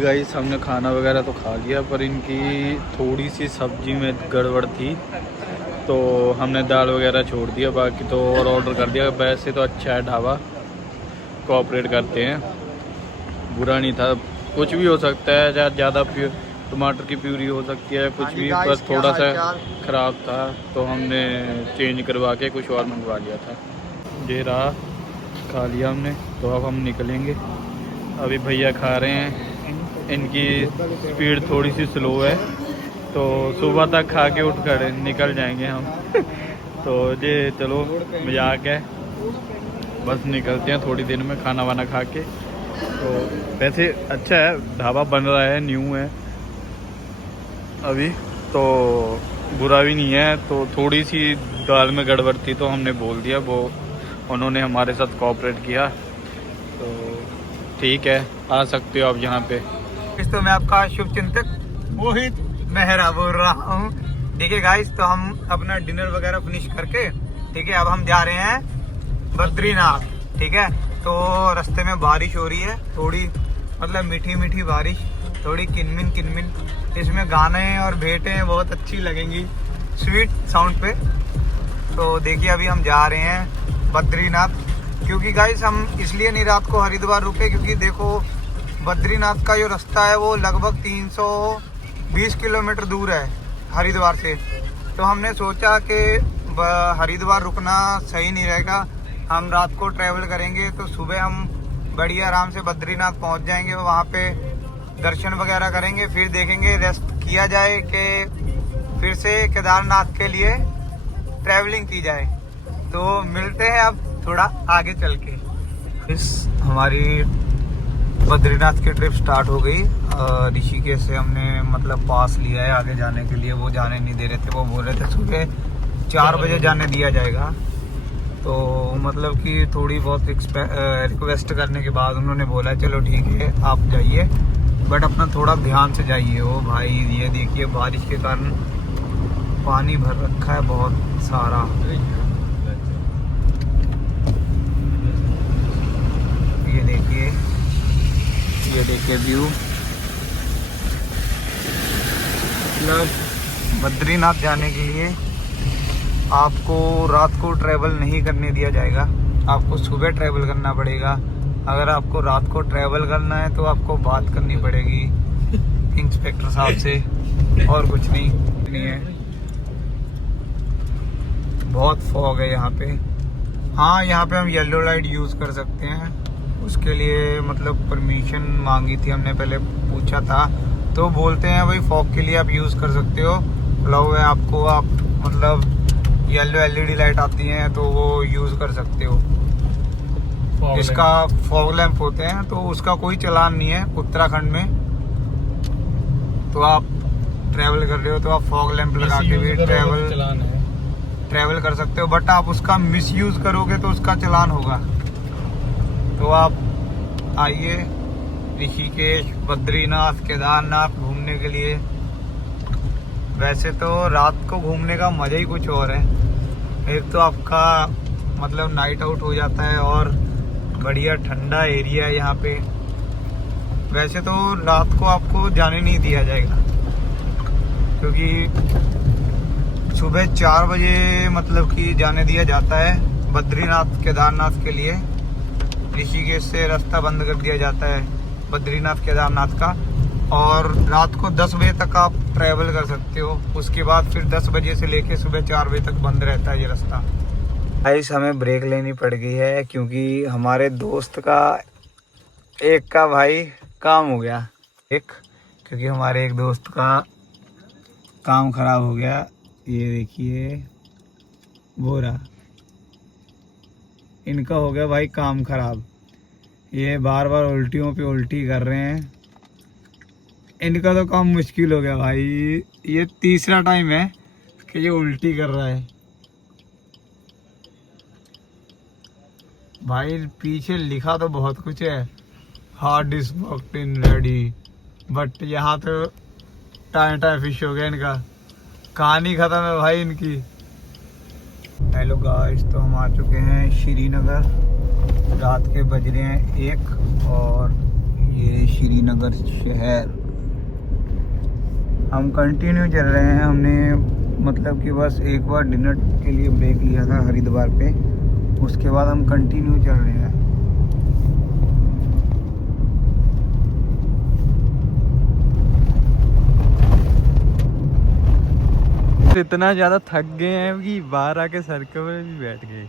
Guys हमने खाना वगैरह तो खा लिया, पर इनकी थोड़ी सी सब्जी में गड़बड़ थी तो हमने दाल वगैरह छोड़ दिया, बाकी तो और ऑर्डर कर दिया। वैसे तो अच्छा है ढाबा, कोऑपरेट करते हैं, बुरा नहीं था। कुछ भी हो सकता है, ज़्यादा टमाटर की प्यूरी हो सकती है, कुछ भी, पर थोड़ा सा ख़राब था तो हमने चेंज करवा के कुछ और मंगवा लिया था। ये रहा, खा लिया हमने, तो अब हम निकलेंगे। अभी भैया खा रहे हैं, इनकी स्पीड थोड़ी सी स्लो है तो सुबह तक खा के उठ कर निकल जाएंगे हम तो ये चलो मजाक है, बस निकलते हैं थोड़ी देर में खाना वाना खा के। तो वैसे अच्छा है, ढाबा बन रहा है, न्यू है अभी, तो बुरा भी नहीं है। तो थोड़ी सी दाल में गड़बड़ थी तो हमने बोल दिया, वो उन्होंने हमारे साथ कोऑपरेट किया, तो ठीक है, आ सकते हो आप यहाँ पे। तो मैं आपका शुभचिंतक मोहित मेहरा बोल रहा हूँ। ठीक है गाइस, तो हम अपना डिनर वगैरह फिनिश करके, ठीक है, अब हम जा रहे हैं बद्रीनाथ। ठीक है, तो रास्ते में बारिश हो रही है, थोड़ी मतलब मीठी मीठी बारिश, थोड़ी किनमिन किनमिन। इसमें गाने और भेंटें बहुत अच्छी लगेंगी, स्वीट साउंड पे। तो देखिए अभी हम जा रहे हैं बद्रीनाथ, क्योंकि गाइस हम इसलिए नहीं रात को हरिद्वार रुके, क्योंकि देखो बद्रीनाथ का जो रास्ता है वो लगभग 320 किलोमीटर दूर है हरिद्वार से। तो हमने सोचा कि हरिद्वार रुकना सही नहीं रहेगा, हम रात को ट्रैवल करेंगे तो सुबह हम बढ़िया आराम से बद्रीनाथ पहुंच जाएंगे, वहाँ पे दर्शन वगैरह करेंगे, फिर देखेंगे रेस्ट किया जाए कि फिर से केदारनाथ के लिए ट्रैवलिंग की जाए। तो मिलते हैं अब थोड़ा आगे चल के। इस हमारी बद्रीनाथ की ट्रिप स्टार्ट हो गई। ऋषिकेश से हमने मतलब पास लिया है आगे जाने के लिए, वो जाने नहीं दे रहे थे, वो बोल रहे थे सुबह 4 बजे जाने दिया जाएगा। तो मतलब कि थोड़ी बहुत रिक्वेस्ट करने के बाद उन्होंने बोला चलो ठीक है आप जाइए, बट अपना थोड़ा ध्यान से जाइए। ओ भाई ये देखिए बारिश के कारण पानी भर रखा है बहुत सारा। ये देखिए व्यू, मतलब बद्रीनाथ जाने के लिए आपको रात को ट्रैवल नहीं करने दिया जाएगा, आपको सुबह ट्रैवल करना पड़ेगा। अगर आपको रात को ट्रैवल करना है तो आपको बात करनी पड़ेगी इंस्पेक्टर साहब से, और कुछ नहीं है। बहुत फॉग है यहाँ पे। हाँ, यहाँ पे हम येलो लाइट यूज़ कर सकते हैं, उसके लिए मतलब परमिशन मांगी थी हमने, पहले पूछा था, तो बोलते हैं भाई फॉग के लिए आप यूज़ कर सकते हो, अलाउ है आपको, आप मतलब येलो एलईडी लाइट आती हैं तो वो यूज़ कर सकते हो। इसका फॉग लैंप होते हैं तो उसका कोई चालान नहीं है उत्तराखंड में। तो आप ट्रैवल कर रहे हो तो आप फॉग लैंप लगा के भी ट्रैवल कर सकते हो, बट आप उसका मिसयूज़ करोगे तो उसका चालान होगा। तो आप आइए ऋषिकेश, बद्रीनाथ, केदारनाथ घूमने के लिए। वैसे तो रात को घूमने का मज़ा ही कुछ और है, एक तो आपका मतलब नाइट आउट हो जाता है और बढ़िया ठंडा एरिया है यहाँ पे। वैसे तो रात को आपको जाने नहीं दिया जाएगा, क्योंकि सुबह 4 बजे मतलब कि जाने दिया जाता है बद्रीनाथ केदारनाथ के लिए। ऋषिकेश से रास्ता बंद कर दिया जाता है बद्रीनाथ केदारनाथ का, और रात को 10 बजे तक आप ट्रैवल कर सकते हो, उसके बाद फिर 10 बजे से लेके सुबह 4 बजे तक बंद रहता है ये रास्ता। गाइस हमें ब्रेक लेनी पड़ गई है, क्योंकि हमारे दोस्त का एक का भाई काम हो गया, क्योंकि हमारे एक दोस्त का काम खराब हो गया। ये देखिए बोरा, इनका हो गया भाई काम खराब, ये बार बार उल्टियों पे उल्टी कर रहे हैं, इनका तो काम मुश्किल हो गया भाई। ये तीसरा टाइम है कि ये उल्टी कर रहा है भाई। पीछे लिखा तो बहुत कुछ है, hard is worked in ready, but यहाँ तो टाइम फिश हो गया इनका, कहानी खत्म है भाई इनकी। हेलो गाइस, तो हम आ चुके हैं श्रीनगर, रात के बज रहे हैं 1, और ये श्रीनगर शहर। हम कंटिन्यू चल रहे हैं। हमने मतलब कि बस एक बार डिनर के लिए ब्रेक लिया था हरिद्वार पे, उसके बाद हम कंटिन्यू चल रहे हैं। इतना ज्यादा थक गए हैं कि बाहर आके सड़कों पे भी बैठ गए।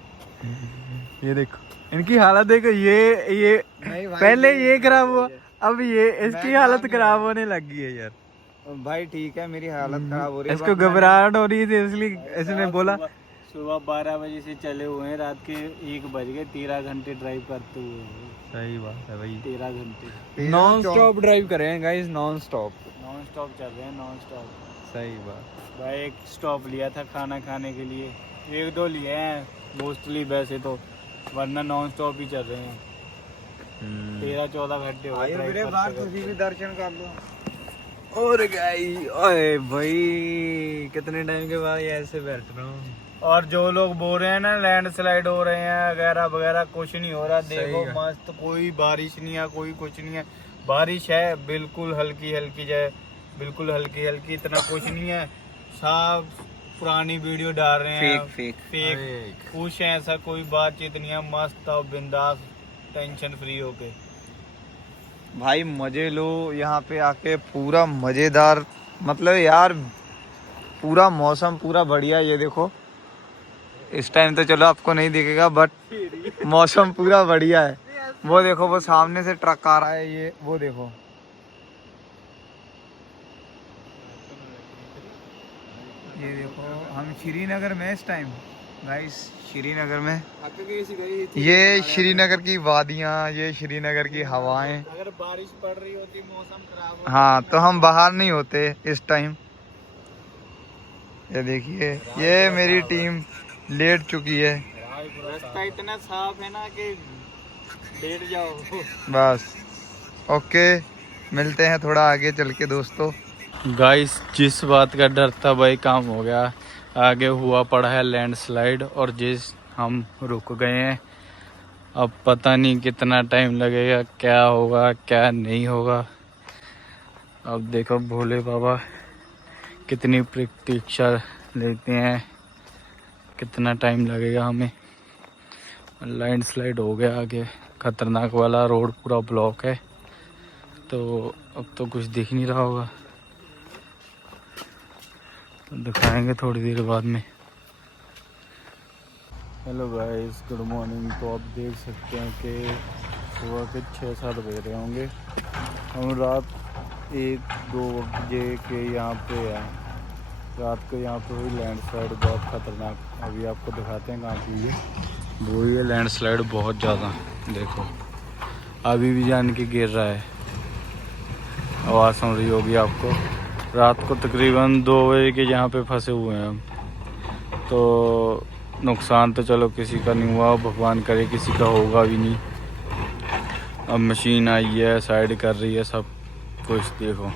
ये देखो इनकी हालत देखो, ये पहले ये खराब हुआ, अब ये इसकी हालत खराब होने लग गई है यार। भाई ठीक है, मेरी हालत खराब हो रही है। इसको घबराहट हो रही थी इसलिए इसने बोला। सुबह 12 बजे से चले हुए हैं, रात के 1 बज गए। 13 घंटे ड्राइव करते हुए। सही बात है भाई, 13 घंटे नॉन स्टॉप ड्राइव कर रहे हैं गाइस, नॉन स्टॉप चल रहे हैं, नॉन स्टॉप। सही बात। भाई एक स्टॉप लिया था खाना खाने के लिए, 1-2 लिए हैं मोस्टली वैसे तो, वरना नॉन स्टॉप ही चल रहे हैं। 13-14 घंटे हो गए मेरे drive बाहर करते तुझी भी दर्शन कर लो। और गाइस ओए भाई कितने टाइम के बाद ऐसे बैठ रहा हूँ। और जो लोग बोल रहे हैं ना लैंडस्लाइड हो रहे हैं वगैरह वगैरह, कुछ नहीं हो रहा। देखो है। मस्त, कोई बारिश नहीं है, कोई कुछ नहीं है। बारिश है बिल्कुल हल्की हल्की जाए, बिल्कुल हल्की हल्की, इतना कुछ नहीं है। साफ पुरानी वीडियो डाल रहे हैं, फेक कुछ है, ऐसा कोई बातचीत नहीं है। मस्त और बिंदास, टेंशन फ्री होके भाई मजे लो यहाँ पे आके, पूरा मजेदार। मतलब यार पूरा मौसम पूरा बढ़िया। ये देखो इस टाइम तो चलो आपको नहीं दिखेगा, बट मौसम पूरा बढ़िया है। वो देखो वो सामने से ट्रक आ रहा है, ये वो देखो। ये देखो हम श्रीनगर में इस टाइम गाइस, श्रीनगर में। ये श्रीनगर की वादियाँ, ये श्रीनगर की हवाएं। अगर बारिश पड़ रही होती, मौसम खराब हो, हाँ तो हम बाहर नहीं होते इस टाइम। ये देखिए ये मेरी टीम लेट चुकी है। रास्ता इतना साफ है ना कि लेट जाओ। बस ओके, मिलते हैं थोड़ा आगे चल के दोस्तों। गाइस जिस बात का डर था भाई काम हो गया। आगे हुआ पड़ा है लैंडस्लाइड, और जिस हम रुक गए हैं, अब पता नहीं कितना टाइम लगेगा, क्या होगा क्या नहीं होगा। अब देखो भोले बाबा कितनी प्रतीक्षा लेते हैं, कितना टाइम लगेगा हमें। लैंडस्लाइड हो गया आगे, खतरनाक वाला रोड पूरा ब्लॉक है, तो अब तो कुछ दिख नहीं रहा होगा, तो दिखाएंगे थोड़ी देर बाद में। Hello guys, good morning. तो आप देख सकते हैं कि सुबह के 6-7 बज रहे होंगे। हम रात 1-2 बजे के यहाँ पे हैं। रात को यहाँ पे हुई लैंडस्लाइड, बहुत ख़तरनाक। अभी आपको दिखाते हैं कहाँ की ये वो ये लैंडस्लाइड, बहुत ज़्यादा। देखो अभी भी जान के गिर रहा है, आवाज़ सुन रही होगी आपको। रात को तकरीबन 2 बजे के यहाँ पे फंसे हुए हैं हम। तो नुकसान तो चलो किसी का नहीं हुआ, भगवान करे किसी का होगा भी नहीं। अब मशीन आई है, साइड कर रही है सब कुछ। देखो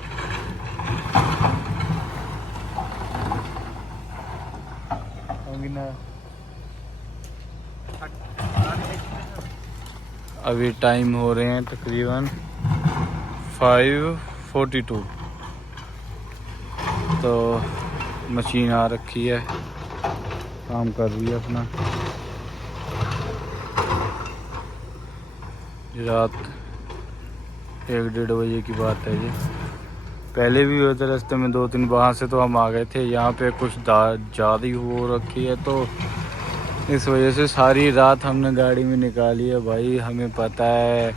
अभी टाइम हो रहे हैं तकरीबन 5:42। तो मशीन आ रखी है, काम कर रही है अपना। रात 1-1:30 बजे की बात है ये। पहले भी हुए थे रास्ते में 2-3, वहाँ से तो हम आ गए थे। यहाँ पे कुछ ज़्यादा ही हो रखी है, तो इस वजह से सारी रात हमने गाड़ी में निकाली है। भाई हमें पता है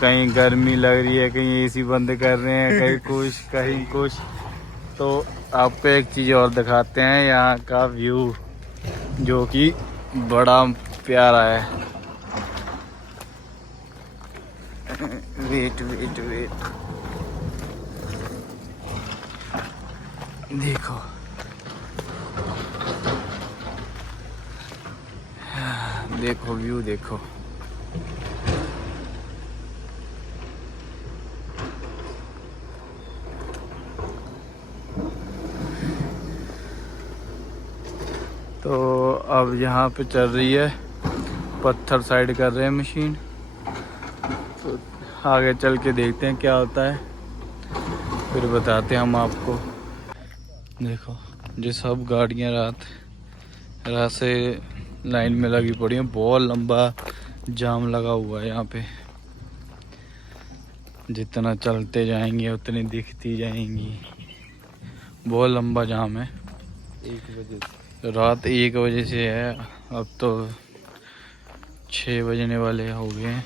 कहीं गर्मी लग रही है, कहीं एसी बंद कर रहे हैं, कहीं कुछ कहीं कुछ। तो आपको एक चीज़ और दिखाते हैं, यहाँ का व्यू जो कि बड़ा प्यारा है। वेट वेट वेट, देखो देखो व्यू देखो। तो अब यहाँ पे चल रही है, पत्थर साइड कर रहे हैं मशीन। तो आगे चल के देखते हैं क्या होता है, फिर बताते हैं हम आपको। देखो ये सब गाड़ियाँ रात से लाइन में लगी पड़ी हैं, बहुत लंबा जाम लगा हुआ है यहाँ पे। जितना चलते जाएंगे उतनी दिखती जाएंगी, बहुत लंबा जाम है। 1 बजे रात 1 बजे से है, अब तो 6 बजने वाले हो गए हैं।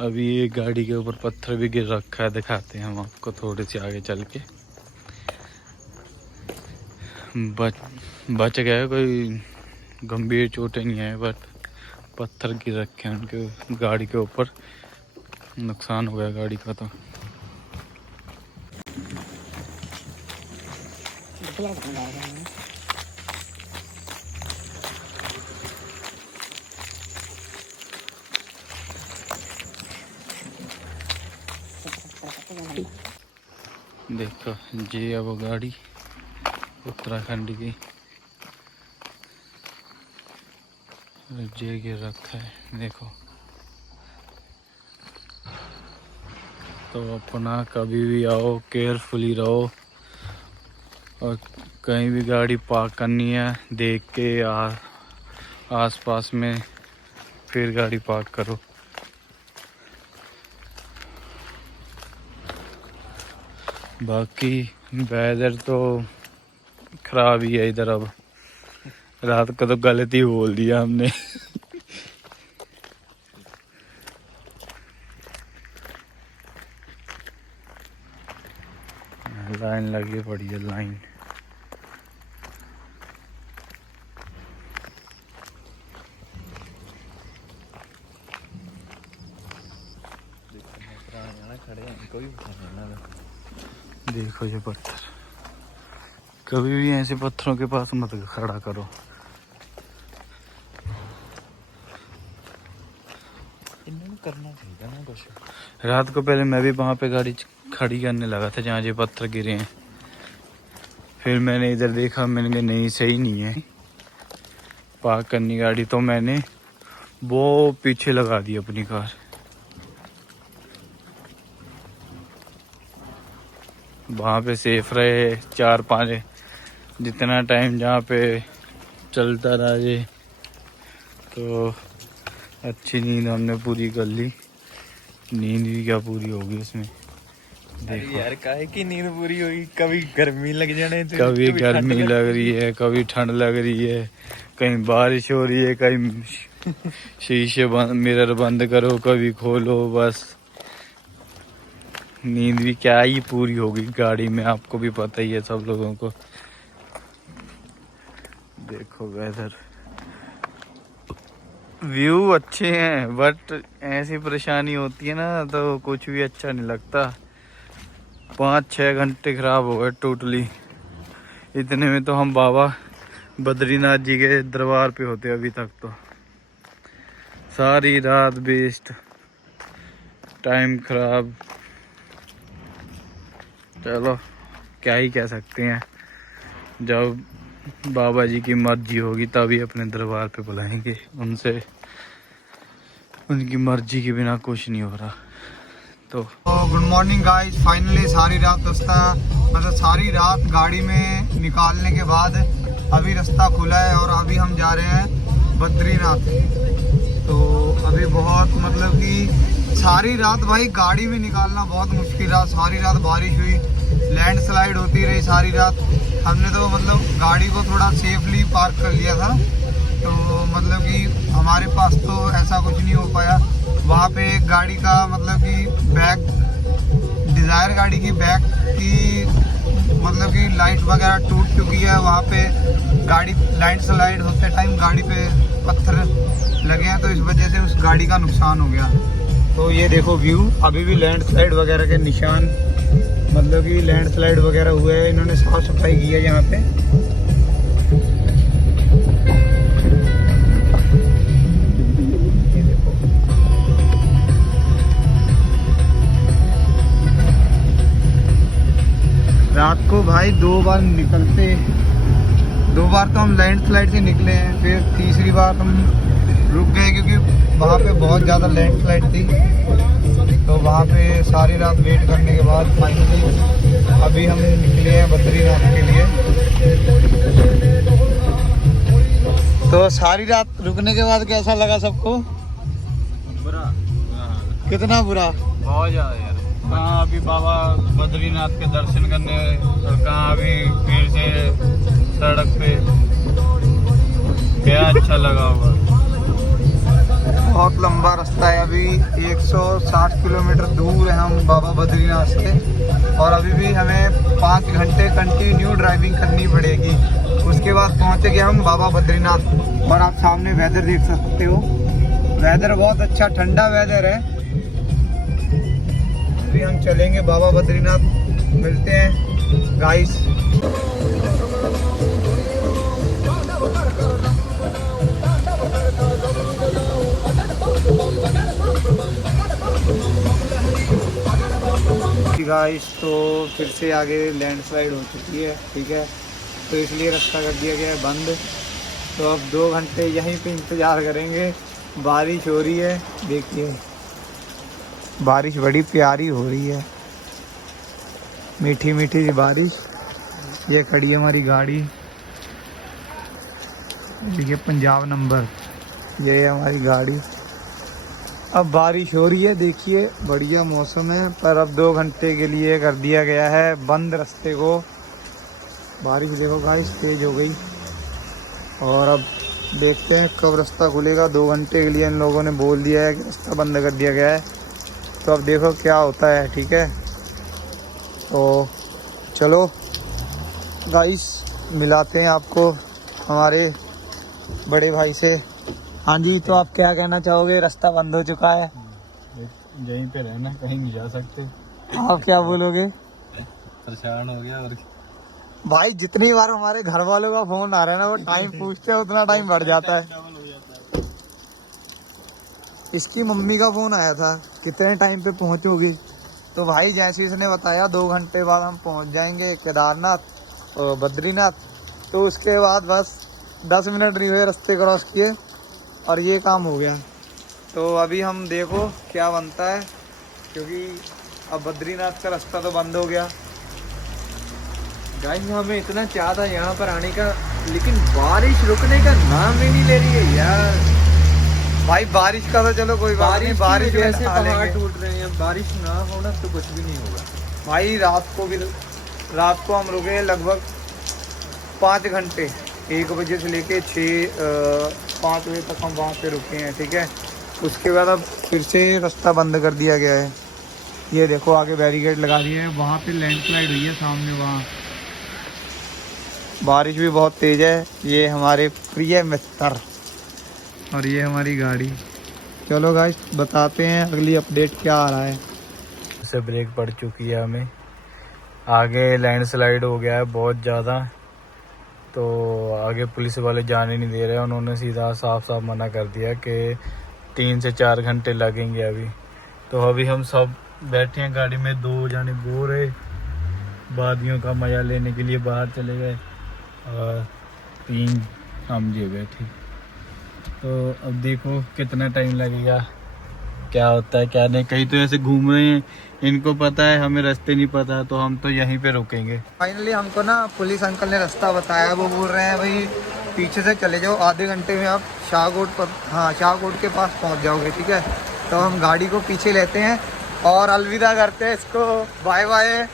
अभी एक गाड़ी के ऊपर पत्थर भी गिर रखा है, दिखाते हैं हम आपको थोड़े से आगे चल के। बच गया, कोई गंभीर चोटें नहीं है, बट पत्थर गिर रखे हैं उनके गाड़ी के ऊपर, नुकसान हो गया गाड़ी का। तो देखो जी अब वो गाड़ी उत्तराखंड की जे गिर रखा है, देखो। तो अपना कभी भी आओ केयरफुली रहो, और कहीं भी गाड़ी पार्क करनी है देख के आस पास में फिर गाड़ी पार्क करो। बाकी वेदर तो खराब ही है इधर। अब रात को तो गलती बोल दिया हमने। लाइन लगी पड़ी है, लाइन। देखो ये पत्थर, कभी भी ऐसे पत्थरों के पास मत खड़ा करो। इन्होंने करना चाहिए ना कुछ। रात को पहले मैं भी वहाँ पे गाड़ी खड़ी करने लगा था जहाँ ये पत्थर गिरे हैं, फिर मैंने इधर देखा, मैंने कहा नहीं सही नहीं है पार्क करनी गाड़ी, तो मैंने वो पीछे लगा दी अपनी कार। वहाँ पे सेफ रहे 4-5 जितना टाइम जहाँ पे चलता रहा ये, तो अच्छी नींद हमने पूरी कर ली। नींद भी क्या पूरी होगी उसमें, देखो यार काहे की नींद पूरी होगी, कभी गर्मी लग जाने तो कभी गर्मी लग रही है, कभी ठंड लग रही है, कहीं बारिश हो रही है, कहीं शीशे बंद, मिरर बंद करो, कभी खोलो, बस नींद भी क्या ही पूरी होगी गाड़ी में, आपको भी पता ही है सब लोगों को। देखो वेदर, व्यू अच्छे हैं, बट ऐसी परेशानी होती है ना तो कुछ भी अच्छा नहीं लगता। 5-6 घंटे खराब हो गए टोटली। इतने में तो हम बाबा बद्रीनाथ जी के दरबार पे होते अभी तक। तो सारी रात वेस्ट, टाइम खराब। चलो क्या ही कह सकते हैं, जब बाबा जी की मर्जी होगी तभी अपने दरबार पे बुलाएंगे। उनसे उनकी मर्जी के बिना कुछ नहीं हो रहा। तो गुड मॉर्निंग गाइस, फाइनली सारी रात मतलब सारी रात गाड़ी में निकालने के बाद अभी रास्ता खुला है और अभी हम जा रहे हैं बद्रीनाथ। तो अभी बहुत मतलब कि सारी रात भाई गाड़ी में निकालना बहुत मुश्किल रहा। सारी रात बारिश हुई, लैंडस्लाइड होती रही सारी रात। हमने तो मतलब गाड़ी को थोड़ा सेफली पार्क कर लिया था, तो मतलब कि हमारे पास तो ऐसा कुछ नहीं हो पाया। वहाँ पे एक गाड़ी का मतलब कि बैक, डिज़ायर गाड़ी की बैक की मतलब कि लाइट वगैरह टूट चुकी है। वहाँ पे गाड़ी लैंडस्लाइड होते टाइम गाड़ी पे पत्थर लगे हैं, तो इस वजह से उस गाड़ी का नुकसान हो गया। तो ये देखो व्यू, अभी भी लैंडस्लाइड वगैरह के निशान, मतलब कि लैंडस्लाइड वगैरह हुए हैं। इन्होंने साफ सफाई की है यहाँ पे। रात को भाई 2 बार निकलते, 2 बार तो हम लैंडस्लाइड से निकले हैं, फिर तीसरी बार हम रुक गए क्योंकि वहाँ पे बहुत ज़्यादा लैंडस्लाइड थी। तो वहाँ पे सारी रात वेट करने के बाद फाइनली अभी हम निकले हैं बद्रीनाथ के लिए। तो सारी रात रुकने के बाद कैसा लगा सबको? बुरा, कितना बुरा? बहुत ज़्यादा यार। कहाँ अभी बाबा बद्रीनाथ के दर्शन करने और कहाँ अभी फिर से सड़क पे, क्या अच्छा लगा होगा। बहुत लंबा रास्ता है, अभी 160 किलोमीटर दूर है हम बाबा बद्रीनाथ से, और अभी भी हमें 5 घंटे कंटिन्यू ड्राइविंग करनी पड़ेगी। उसके बाद पहुँचेंगे हम बाबा बद्रीनाथ। और आप सामने वेदर देख सकते हो, वेदर बहुत अच्छा ठंडा वेदर है। अभी हम चलेंगे बाबा बद्रीनाथ, मिलते हैं गाइस। गाइस तो फिर से आगे लैंडस्लाइड हो चुकी है, ठीक है, तो इसलिए रास्ता कर दिया गया है बंद। तो अब 2 घंटे यहीं पे इंतज़ार करेंगे। बारिश हो रही है, देखिए बारिश बड़ी प्यारी हो रही है, मीठी मीठी सी बारिश। ये खड़ी है हमारी गाड़ी, देखिए पंजाब नंबर, ये है हमारी गाड़ी। अब बारिश हो रही है, देखिए बढ़िया मौसम है, पर अब 2 घंटे के लिए कर दिया गया है बंद रास्ते को। बारिश देखो गाइस तेज हो गई, और अब देखते हैं कब रास्ता खुलेगा। 2 घंटे के लिए इन लोगों ने बोल दिया है कि रास्ता बंद कर दिया गया है, तो अब देखो क्या होता है, ठीक है। तो चलो गाइस मिलाते हैं आपको हमारे बड़े भाई से। हाँ जी, तो आप क्या कहना चाहोगे? रास्ता बंद हो चुका है, यहीं पे रहना, कहीं नहीं जा सकते। आप क्या बोलोगे? परेशान हो गया। और भाई जितनी बार हमारे घर वालों का फोन आ रहा है ना, वो टाइम पूछते हैं उतना टाइम बढ़ जाता है। इसकी मम्मी का फोन आया था, कितने टाइम पे पहुंचोगे? तो भाई जैसे इसने बताया 2 घंटे बाद हम पहुंच जाएंगे केदारनाथ और बद्रीनाथ। तो उसके बाद बस 10 मिनट नहीं हुए रास्ते क्रॉस किए और ये काम हो गया। तो अभी हम देखो क्या बनता है, क्योंकि अब बद्रीनाथ का रास्ता तो बंद हो गया। गाइस हमें इतना चाह था यहाँ पर आने का, लेकिन बारिश रुकने का नाम ही नहीं ले रही है यार। भाई बारिश का तो चलो कोई बात नहीं, बारिश की वजह से में आ पहाड़ लेंगे। टूट रहे हैं, बारिश ना होना तो कुछ भी नहीं होगा। भाई रात को हम रुके लगभग 5 घंटे, 1 बजे से लेके 5 बजे तक हम वहाँ पे रुके हैं, ठीक है। उसके बाद अब फिर से रास्ता बंद कर दिया गया है। ये देखो आगे बैरिकेड लगा दिए हैं, वहाँ पे लैंडस्लाइड हुई है सामने, वहाँ बारिश भी बहुत तेज है। ये हमारे प्रिय मित्र और ये हमारी गाड़ी। चलो गाइस बताते हैं अगली अपडेट क्या आ रहा है। से ब्रेक पड़ चुकी है हमें, आगे लैंडस्लाइड हो गया है बहुत ज़्यादा, तो आगे पुलिस वाले जाने नहीं दे रहे हैं। उन्होंने सीधा साफ साफ मना कर दिया कि 3 से 4 घंटे लगेंगे अभी। तो अभी हम सब बैठे हैं गाड़ी में, 2 जाने बोर है, वादियों का मज़ा लेने के लिए बाहर चले गए और 3 हम जी बैठे। तो अब देखो कितना टाइम लगेगा, क्या होता है क्या नहीं। कहीं तो ऐसे घूम रहे हैं, इनको पता है, हमें रास्ते नहीं पता, तो हम तो यहीं पे रुकेंगे। फाइनली हमको ना पुलिस अंकल ने रास्ता बताया। वो बोल रहे हैं भाई पीछे से चले जाओ, आधे घंटे में आप शाहकोट पर, हाँ शाहकोट के पास पहुंच जाओगे, ठीक है। तो हम गाड़ी को पीछे लेते हैं और अलविदा करते हैं इसको, बाय बाय।